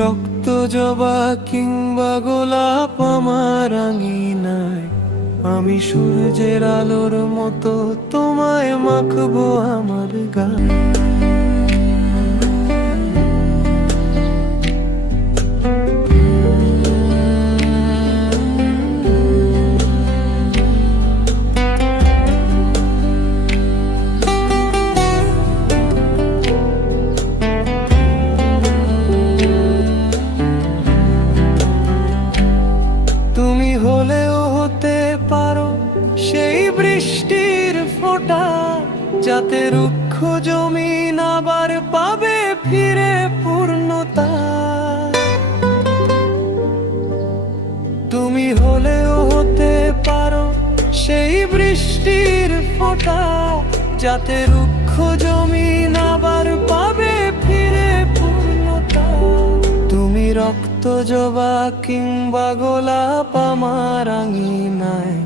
রক্ত জবা কিংবা গোলাপ আমার আঙিনায়, আমি সূর্যের আলোর মতো তোমায় মাখবো আমার গায়ে। তুমি হলেও হতে পারো সেই বৃষ্টির ফোঁটা, যাতে রুক্ষ জমিন আবার পাবে ফিরে পূর্ণতা। তুমি হলেও হতে পারো সেই বৃষ্টির ফোঁটা, যাতে রুক্ষ জমিন আবার পাবে ফিরে পূর্ণতা। তুমি রক্ত জবা কিংবা গোলাপ আমার আঙিনায়,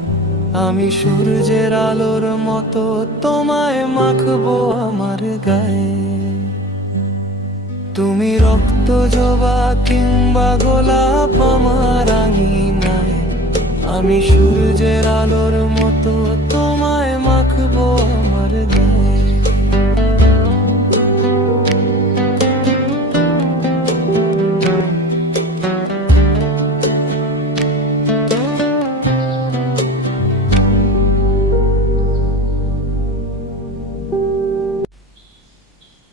আমি সূর্যের আলোর মতো তোমায় মাখবো আমার গায়ে। তুমি রক্ত জবা কিংবা গোলাপ আমার আঙিনায়, আমি সূর্যের আলোর মতো তোমায় মাখবো আমার গায়ে।